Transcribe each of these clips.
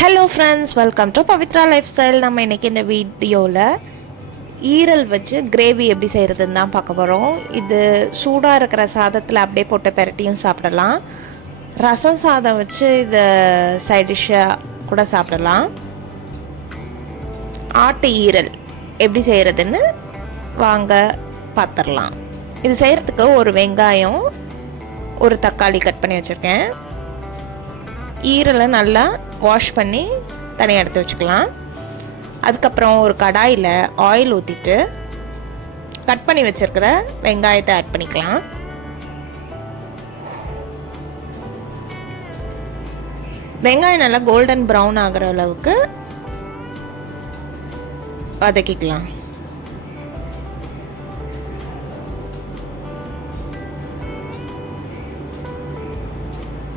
Hello friends welcome to Pavithra life style நம்ம இன்றைக்கி இந்த வீடியோவில் ஈரல் வச்சு கிரேவி எப்படி செய்கிறதுன்னு தான் பார்க்க போகிறோம் இது சூடாக இருக்கிற சாதத்தில் அப்படியே போட்டு பெரட்டியும் சாப்பிடலாம். ரசம் சாதம் வச்சு இதை சைட் டிஷ்ஷாக கூட சாப்பிடலாம். ஆட்டு ஈரல் எப்படி செய்கிறதுன்னு வாங்க பார்த்துடலாம் இது செய்கிறதுக்கு ஒரு வெங்காயம் ஒரு தக்காளி கட் பண்ணி வச்சுருக்கேன். ஈரலை நல்லா வாஷ் பண்ணி தனியாக எடுத்து வச்சுக்கலாம். அதுக்கப்புறம் ஒரு கடாயில் ஆயில் ஊற்றிட்டு கட் பண்ணி வச்சுருக்கிற வெங்காயத்தை ஆட் பண்ணிக்கலாம். வெங்காயம் நல்லா கோல்டன் ப்ரௌன் ஆகிற அளவுக்கு வதக்கிக்கலாம்.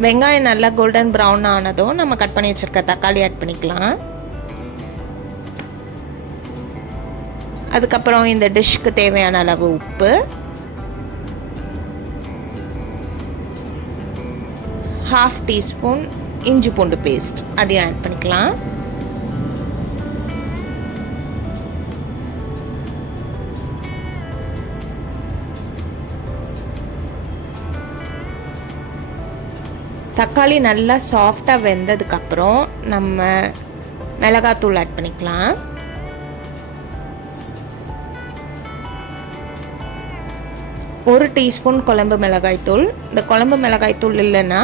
வெங்காயம் நல்லா கோல்டன் ப்ரௌன் ஆனதும் நம்ம கட் பண்ணி வச்சுருக்க தக்காளி ஆட் பண்ணிக்கலாம். அதுக்கப்புறம் இந்த டிஷ்க்கு தேவையான அளவு உப்பு. ஹாஃப் டீஸ்பூன் இஞ்சி பூண்டு பேஸ்ட் அதையும் ஆட் பண்ணிக்கலாம். தக்காளி நல்லா சாஃப்டாக வெந்ததுக்கப்புறம் நம்ம மிளகாத்தூள் ஆட் பண்ணிக்கலாம். ஒரு டீஸ்பூன் குழம்பு மிளகாய்த்தூள். இந்த குழம்பு மிளகாய்த்தூள் இல்லைன்னா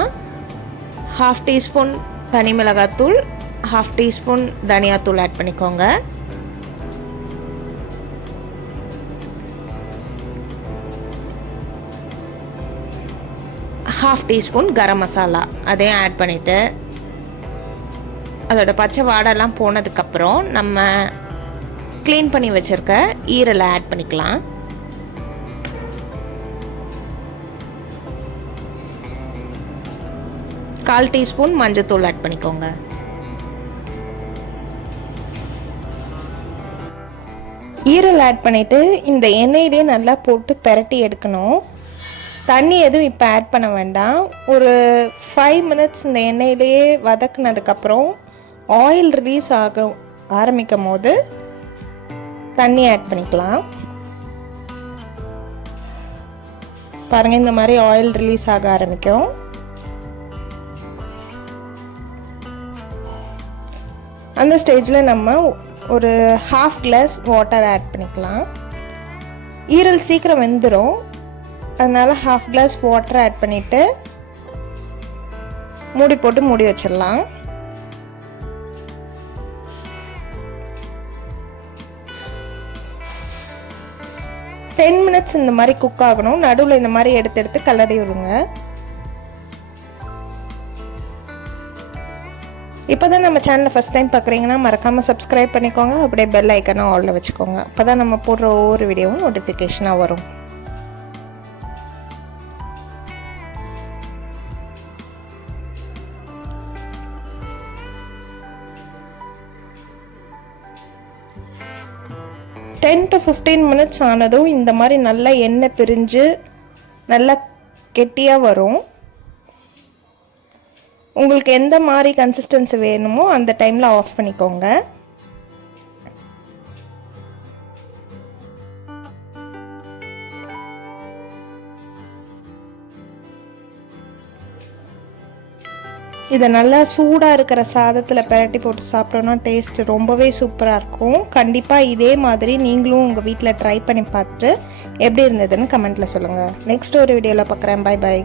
ஹாஃப் டீஸ்பூன் தனி மிளகாய்த்தூள் ஹாஃப் டீஸ்பூன் தனியாத்தூள் ஆட் பண்ணிக்கோங்க. ஹாஃப் டீஸ்பூன் கரம் மசாலா அதையும் ஆட் பண்ணிவிட்டு அதோட பச்சை வாடெல்லாம் போனதுக்கப்புறம் நம்ம க்ளீன் பண்ணி வச்சுருக்க ஈரலை ஆட் பண்ணிக்கலாம். கால் டீஸ்பூன் மஞ்சத்தூள் ஆட் பண்ணிக்கோங்க. ஈரல் ஆட் பண்ணிவிட்டு இந்த எண்ணெயிலே நல்லா போட்டு பெரட்டி எடுக்கணும். தண்ணி எதுவும் இப்போ ஆட் பண்ண வேண்டாம். ஒரு ஃபைவ் மினிட்ஸ் இந்த எண்ணெயிலேயே வதக்குனதுக்கப்புறம் ஆயில் ரிலீஸ் ஆக ஆரம்பிக்கும் போது தண்ணி ஆட் பண்ணிக்கலாம். பாருங்கள் இந்த மாதிரி ஆயில் ரிலீஸ் ஆக ஆரம்பிக்கும். அந்த ஸ்டேஜில் நம்ம ஒரு ஹாஃப் கிளாஸ் வாட்டர் ஆட் பண்ணிக்கலாம். ஈரல் சீக்கிரம் வெந்துடும் அதனால் ஹாஃப் கிளாஸ் வாட்டர் ஆட் பண்ணிவிட்டு மூடி போட்டு மூடி வச்சிடலாம். டென் மினிட்ஸ் இந்த மாதிரி குக் ஆகணும். நடுவில் இந்த மாதிரி எடுத்து எடுத்து கலரி விடுங்க. இப்போ தான் நம்ம சேனலை ஃபஸ்ட் டைம் பார்க்குறீங்கன்னா மறக்காமல் சப்ஸ்கிரைப் பண்ணிக்கோங்க. அப்படியே பெல் ஐக்கனும் ஆலில் வச்சுக்கோங்க. அப்போ தான் நம்ம போடுற ஒவ்வொரு வீடியோவும் நோட்டிஃபிகேஷனாக வரும். டென் டு ஃபிஃப்டீன் மினிட்ஸ் ஆனதும் இந்த மாதிரி நல்லா எண்ணெய் பிரிஞ்சு நல்லா கெட்டியாக வரும். உங்களுக்கு எந்த மாதிரி கன்சிஸ்டன்சி வேணுமோ அந்த டைமில் ஆஃப் பண்ணிக்கோங்க. இதை நல்லா சூடாக இருக்கிற சாதத்தில் பெரட்டி போட்டு சாப்பிட்டோன்னா டேஸ்ட் ரொம்பவே சூப்பராக இருக்கும். கண்டிப்பாக இதே மாதிரி நீங்களும் உங்கள் வீட்டில் ட்ரை பண்ணி பார்த்துட்டு எப்படி இருந்ததுன்னு கமெண்ட்டில் சொல்லுங்கள் நெக்ஸ்ட் ஒரு வீடியோவில் பார்க்குறேன். Bye bye